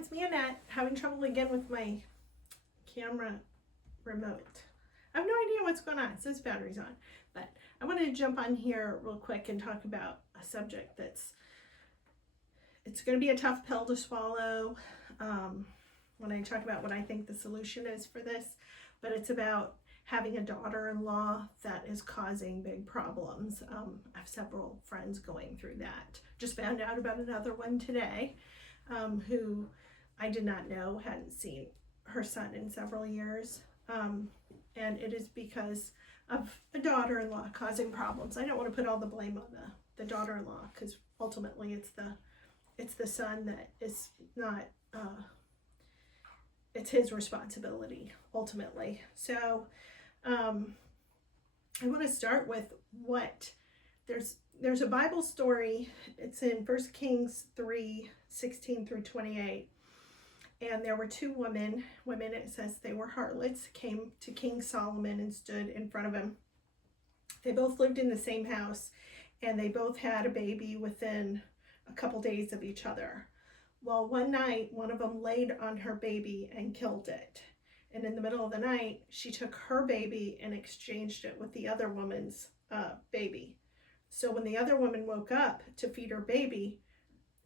it's me, Annette, having trouble again with my camera remote. I have no idea what's going on. It says battery's on, but I wanted to jump on here real quick and talk about a subject it's going to be a tough pill to swallow when I talk about what I think the solution is for this, but it's about having a daughter-in-law that is causing big problems. I have several friends going through that. Just found out about another one today who I did not know, hadn't seen her son in several years. And it is because of a daughter-in-law causing problems. I don't want to put all the blame on the daughter-in-law, because ultimately it's the son that is not, it's his responsibility ultimately. So I want to start with there's a Bible story. It's in 1 Kings 3:16 through 28. And there were two women, it says they were harlots, came to King Solomon and stood in front of him. They both lived in the same house, and they both had a baby within a couple days of each other. Well, one night, one of them laid on her baby and killed it. And in the middle of the night, she took her baby and exchanged it with the other woman's baby. So when the other woman woke up to feed her baby,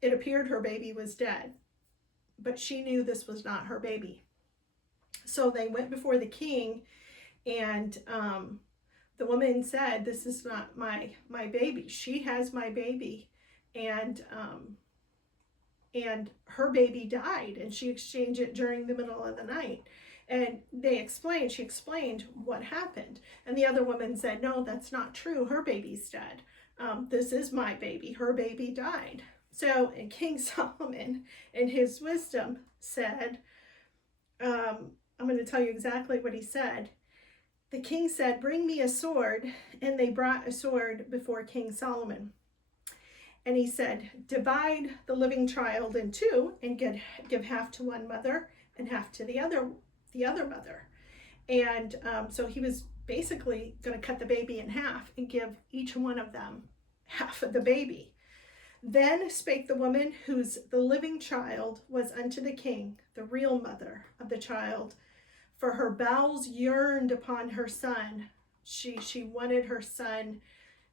it appeared her baby was dead. But she knew this was not her baby. So they went before the king, and the woman said, "This is not my baby. She has my baby, and her baby died, and she exchanged it during the middle of the night." And she explained what happened. And the other woman said, "No, that's not true. Her baby's dead. This is my baby. Her baby died." So, and King Solomon, in his wisdom, said, I'm going to tell you exactly what he said. The king said, "Bring me a sword." And they brought a sword before King Solomon. And he said, "Divide the living child in two and give half to one mother and half to the other mother." And so he was basically going to cut the baby in half and give each one of them half of the baby. Then spake the woman whose the living child was unto the king, the real mother of the child, for her bowels yearned upon her son. She wanted her son,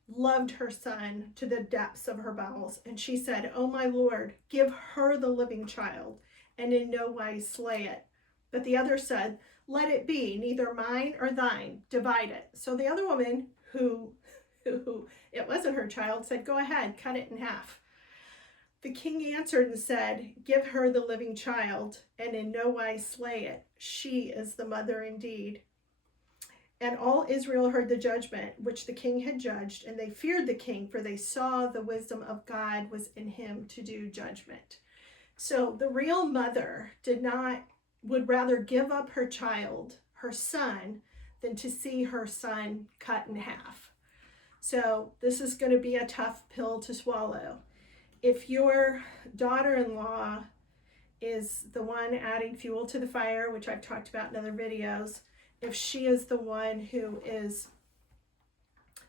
loved her son to the depths of her bowels. And she said, "O my Lord, give her the living child, and in no wise slay it." But the other said, "Let it be, neither mine or thine, divide it." So the other woman, who it wasn't her child, said, "Go ahead, cut it in half." The king answered and said, "Give her the living child, and in no wise slay it. She is the mother indeed." And all Israel heard the judgment which the king had judged, and they feared the king, for they saw the wisdom of God was in him to do judgment. So the real mother would rather give up her child, her son, than to see her son cut in half. So this is going to be a tough pill to swallow. If your daughter-in-law is the one adding fuel to the fire, which I've talked about in other videos, if she is the one who is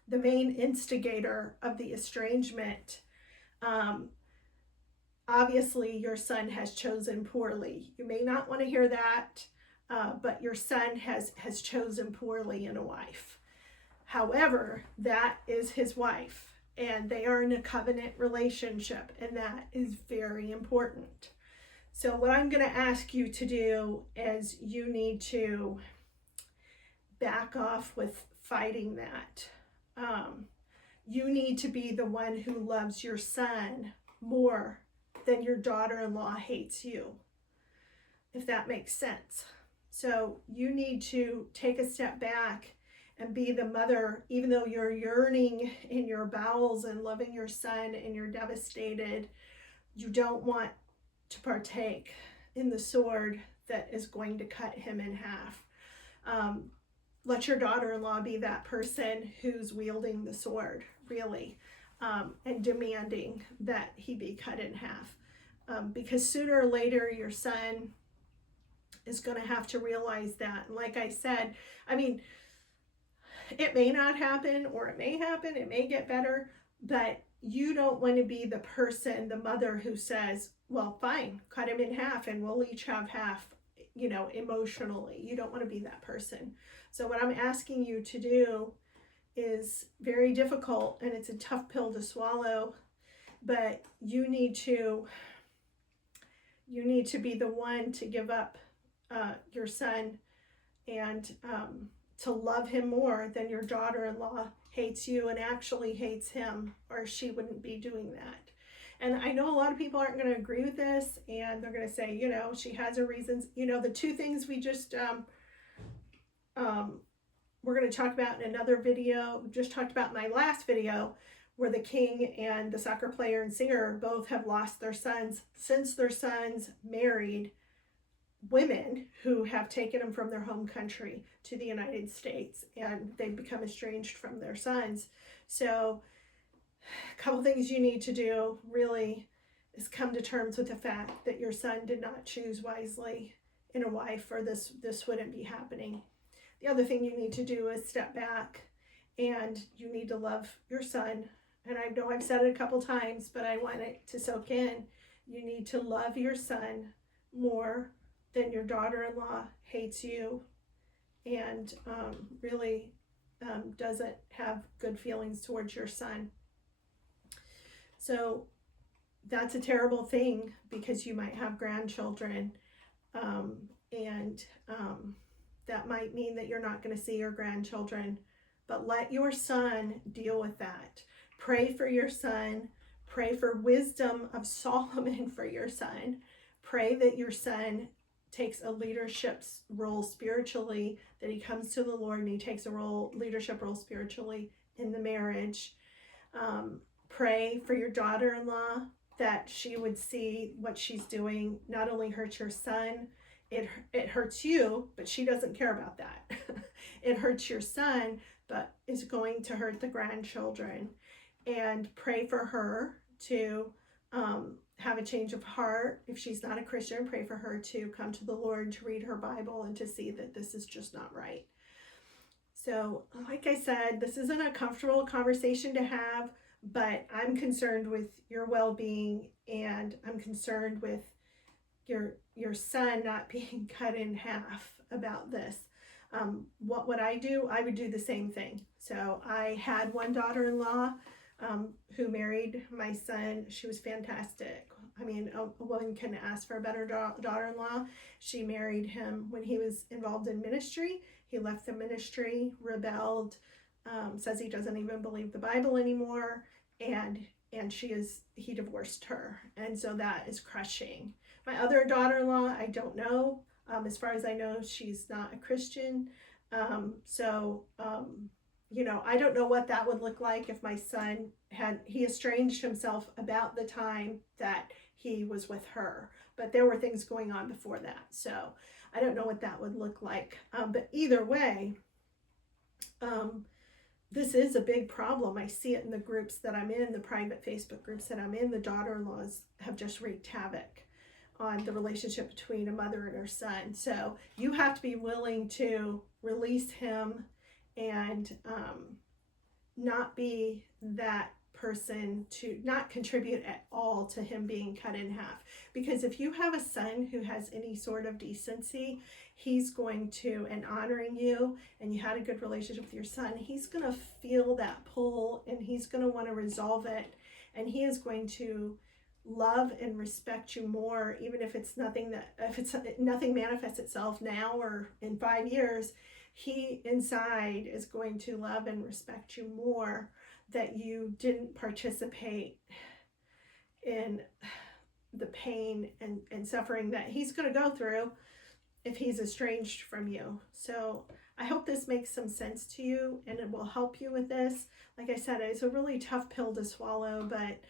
the main instigator of the estrangement, obviously your son has chosen poorly. You may not want to hear that, but your son has chosen poorly in a wife. However, that is his wife, and they are in a covenant relationship, and that is very important. So what I'm going to ask you to do is you need to back off with fighting that. You need to be the one who loves your son more than your daughter-in-law hates you, if that makes sense. So you need to take a step back and be the mother, even though you're yearning in your bowels and loving your son and you're devastated. You don't want to partake in the sword that is going to cut him in half. Let your daughter-in-law be that person who's wielding the sword, really, and demanding that he be cut in half. Because sooner or later, your son is going to have to realize that. And like I said, I mean, it may not happen, or it may happen, it may get better, but you don't want to be the person, the mother who says, well, fine, cut him in half and we'll each have half, emotionally. You don't want to be that person. So what I'm asking you to do is very difficult, and it's a tough pill to swallow, but you need to be the one to give up your son, and to love him more than your daughter-in-law hates you and actually hates him, or she wouldn't be doing that. And I know a lot of people aren't going to agree with this, and they're going to say, she has her reasons. The two things we just we're going to talk about in another video, just talked about in my last video, where the king and the soccer player and singer both have lost their sons since their sons married women who have taken them from their home country to the United States, and they've become estranged from their sons. So a couple things you need to do really is come to terms with the fact that your son did not choose wisely in a wife, or this wouldn't be happening. The other thing you need to do is step back, and you need to love your son. And I know I've said it a couple times, but I want it to soak in. You need to love your son more than your daughter-in-law hates you and really doesn't have good feelings towards your son. So that's a terrible thing, because you might have grandchildren, and that might mean that you're not going to see your grandchildren. But let your son deal with that. Pray for your son. Pray for wisdom of Solomon for your son. Pray that your son takes a leadership role spiritually, that he comes to the Lord and he takes a leadership role spiritually in the marriage. Pray for your daughter-in-law, that she would see what she's doing not only hurts your son, it hurts you, but she doesn't care about that. It hurts your son, but is going to hurt the grandchildren. And pray for her to have a change of heart. If she's not a Christian, pray for her to come to the Lord, to read her Bible, and to see that this is just not right. So, like I said, this isn't a comfortable conversation to have, but I'm concerned with your well-being, and I'm concerned with your son not being cut in half about this. What would I do? I would do the same thing. So I had one daughter-in-law who married my son. She was fantastic. I mean, a woman can ask for a better daughter-in-law. She married him when he was involved in ministry. He left the ministry, rebelled, says he doesn't even believe the Bible anymore, and he divorced her. And so that is crushing. My other daughter-in-law, I don't know. As far as I know, she's not a Christian. I don't know what that would look like if my son he estranged himself about the time that he was with her. But there were things going on before that. So I don't know what that would look like. But either way, this is a big problem. I see it in the groups that I'm in, the private Facebook groups that I'm in. The daughter-in-laws have just wreaked havoc on the relationship between a mother and her son. So you have to be willing to release him and not be that person, to not contribute at all to him being cut in half. Because if you have a son who has any sort of decency, he's going to, and honoring you, and you had a good relationship with your son, he's going to feel that pull, and he's going to want to resolve it, and he is going to love and respect you more, even if nothing manifests itself now or in 5 years. He inside is going to love and respect you more, that you didn't participate in the pain and suffering that he's going to go through if he's estranged from you. So I hope this makes some sense to you, and it will help you with this. Like I said, it's a really tough pill to swallow, but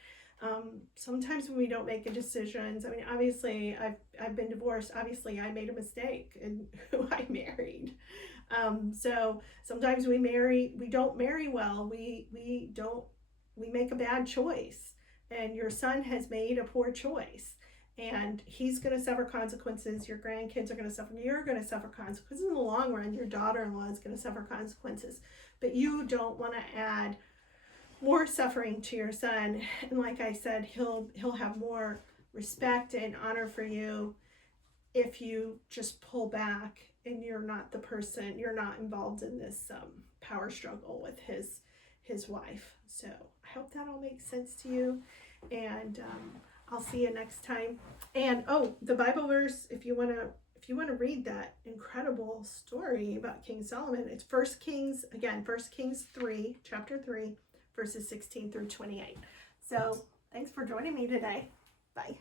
sometimes when we don't make decisions, I mean, obviously I've been divorced. Obviously I made a mistake in who I married. So sometimes we don't marry well. We make a bad choice, and your son has made a poor choice, and he's going to suffer consequences. Your grandkids are going to suffer. You're going to suffer consequences in the long run. Your daughter-in-law is going to suffer consequences, but you don't want to add more suffering to your son. And like I said, he'll have more respect and honor for you if you just pull back and you're not the person, you're not involved in this power struggle with his wife. So I hope that all makes sense to you, and I'll see you next time. And the Bible verse, if you want to read that incredible story about King Solomon, it's 1 Kings 3, chapter 3, verses 16 through 28. So thanks for joining me today. Bye.